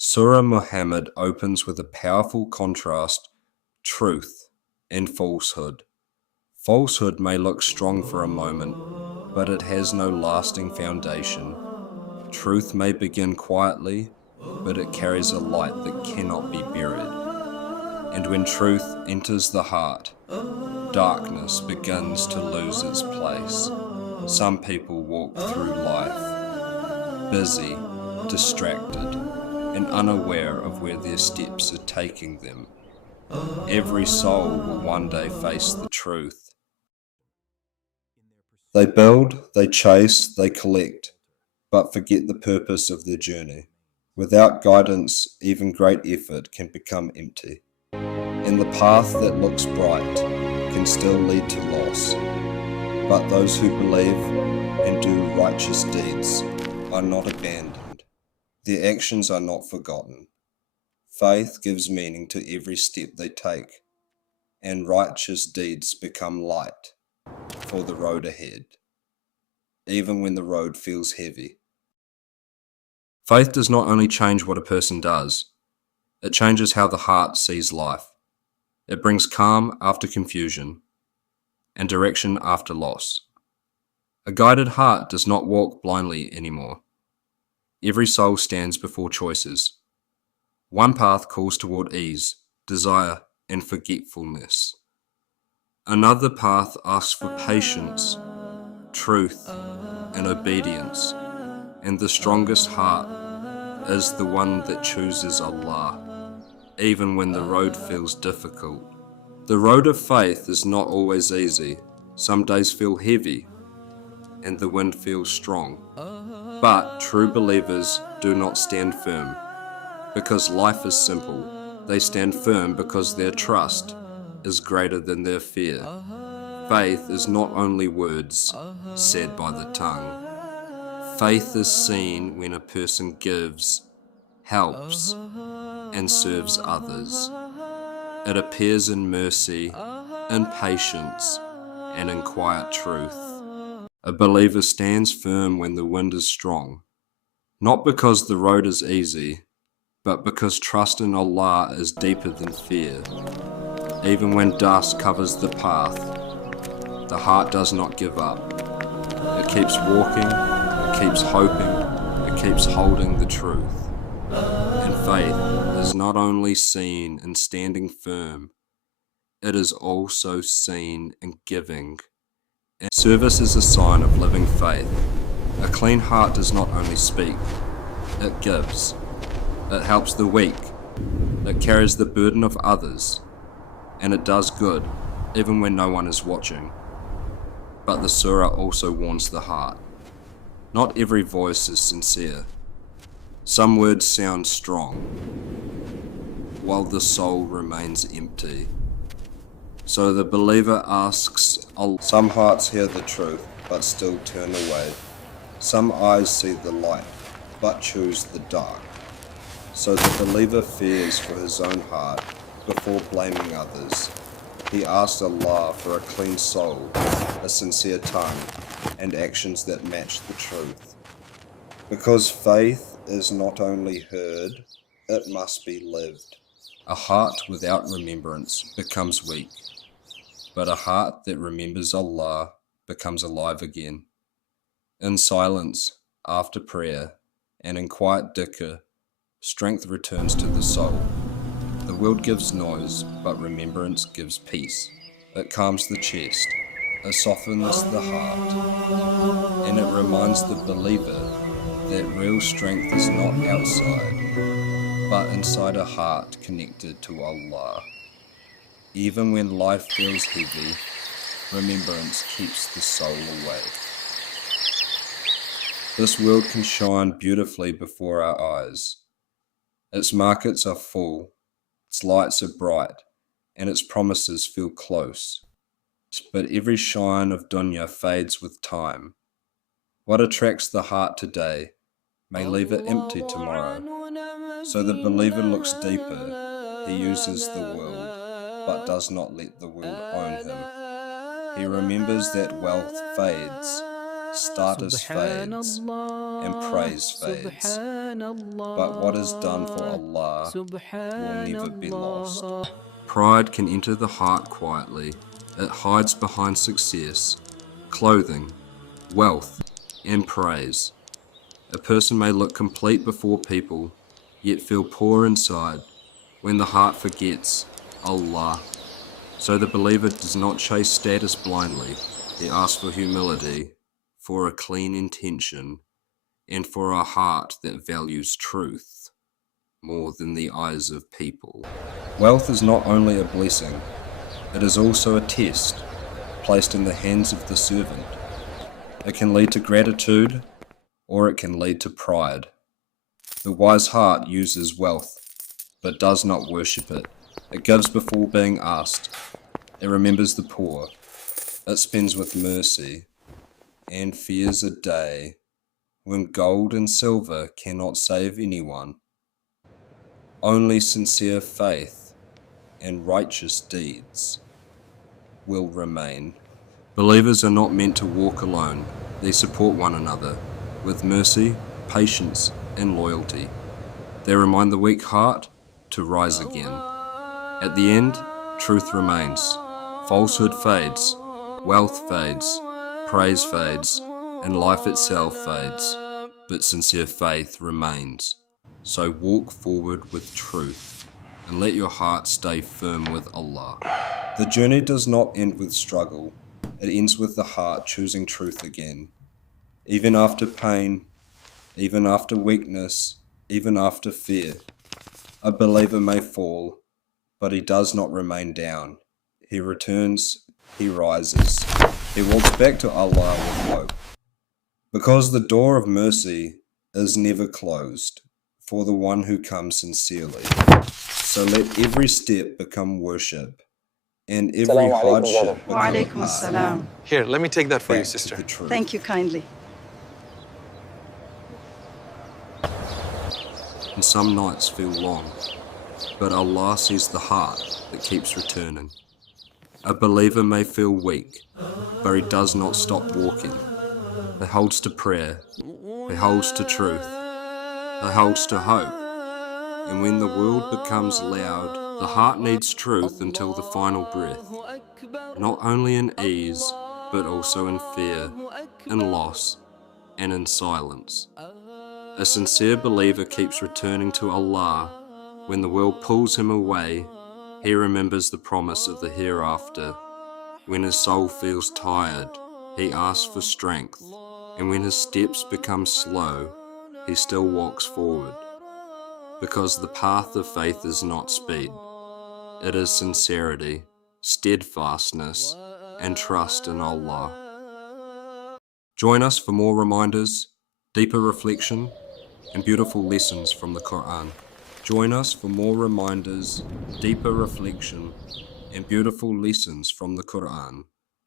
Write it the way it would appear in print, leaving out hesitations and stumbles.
Surah Muhammad opens with a powerful contrast: truth and falsehood. Falsehood may look strong for a moment, but it has no lasting foundation. Truth may begin quietly, but it carries a light that cannot be buried. And when truth enters the heart, darkness begins to lose its place. Some people walk through life, busy, distracted, and unaware of where their steps are taking them. Every soul will one day face the truth. They build, they chase, they collect, but forget the purpose of their journey. Without guidance, even great effort can become empty. And the path that looks bright can still lead to loss. But those who believe and do righteous deeds are not abandoned. Their actions are not forgotten. Faith gives meaning to every step they take, and righteous deeds become light for the road ahead, even when the road feels heavy. Faith does not only change what a person does, it changes how the heart sees life. It brings calm after confusion and direction after loss. A guided heart does not walk blindly anymore. Every soul stands before choices. One path calls toward ease, desire, and forgetfulness. Another path asks for patience, truth, and obedience. And the strongest heart is the one that chooses Allah, even when the road feels difficult. The road of faith is not always easy. Some days feel heavy, and the wind feels strong. But true believers do not stand firm because life is simple. They stand firm because their trust is greater than their fear. Faith is not only words said by the tongue. Faith is seen when a person gives, helps, and serves others. It appears in mercy, in patience, and in quiet truth. A believer stands firm when the wind is strong, not because the road is easy, but because trust in Allah is deeper than fear. Even when dust covers the path, the heart does not give up. It keeps walking, it keeps hoping, it keeps holding the truth. And faith is not only seen in standing firm, it is also seen in giving. And service is a sign of living faith. A clean heart does not only speak, it gives. It helps the weak, it carries the burden of others, and it does good, even when no one is watching. But the surah also warns the heart. Not every voice is sincere. Some words sound strong, while the soul remains empty. So the believer asks Allah. Some hearts hear the truth, but still turn away. Some eyes see the light, but choose the dark. So the believer fears for his own heart before blaming others. He asks Allah for a clean soul, a sincere tongue, and actions that match the truth. Because faith is not only heard, it must be lived. A heart without remembrance becomes weak, but a heart that remembers Allah becomes alive again. In silence, after prayer, and in quiet dhikr, strength returns to the soul. The world gives noise, but remembrance gives peace. It calms the chest, it softens the heart, and it reminds the believer that real strength is not outside, but inside a heart connected to Allah. Even when life feels heavy, remembrance keeps the soul awake. This world can shine beautifully before our eyes. Its markets are full, its lights are bright, and its promises feel close. But every shine of dunya fades with time. What attracts the heart today may leave it empty tomorrow. So the believer looks deeper. He uses the world, but does not let the world own him. He remembers that wealth fades, status fades, and praise fades. But what is done for Allah will never be lost. Pride can enter the heart quietly. It hides behind success, clothing, wealth, and praise. A person may look complete before people, yet feel poor inside when the heart forgets Allah. So the believer does not chase status blindly. He asks for humility, for a clean intention, and for a heart that values truth more than the eyes of people. Wealth is not only a blessing, it is also a test placed in the hands of the servant. It can lead to gratitude, or it can lead to pride. The wise heart uses wealth, but does not worship it. It gives before being asked. It remembers the poor. It spends with mercy, and fears a day when gold and silver cannot save anyone. Only sincere faith and righteous deeds will remain. Believers are not meant to walk alone. They support one another with mercy, patience, and loyalty. They remind the weak heart to rise again. At the end, truth remains. Falsehood fades, wealth fades, praise fades, and life itself fades. But sincere faith remains. So walk forward with truth and let your heart stay firm with Allah. The journey does not end with struggle. It ends with the heart choosing truth again. Even after pain, even after weakness, even after fear, a believer may fall, but he does not remain down. He returns, he rises. He walks back to Allah with hope. Because the door of mercy is never closed for the one who comes sincerely. So let every step become worship, and every hardship become Assalam. Here, let me take that for you, sister. Thank you kindly. And some nights feel long, but Allah sees the heart that keeps returning. A believer may feel weak, but he does not stop walking. He holds to prayer, he holds to truth, he holds to hope. And when the world becomes loud, the heart needs truth until the final breath, not only in ease, but also in fear, in loss, and in silence. A sincere believer keeps returning to Allah. When the world pulls him away, he remembers the promise of the hereafter. When his soul feels tired, he asks for strength. And when his steps become slow, he still walks forward. Because the path of faith is not speed. It is sincerity, steadfastness, and trust in Allah. Join us for more reminders, deeper reflection, and beautiful lessons from the Qur'an. Join us for more reminders, deeper reflection, and beautiful lessons from the Qur'an.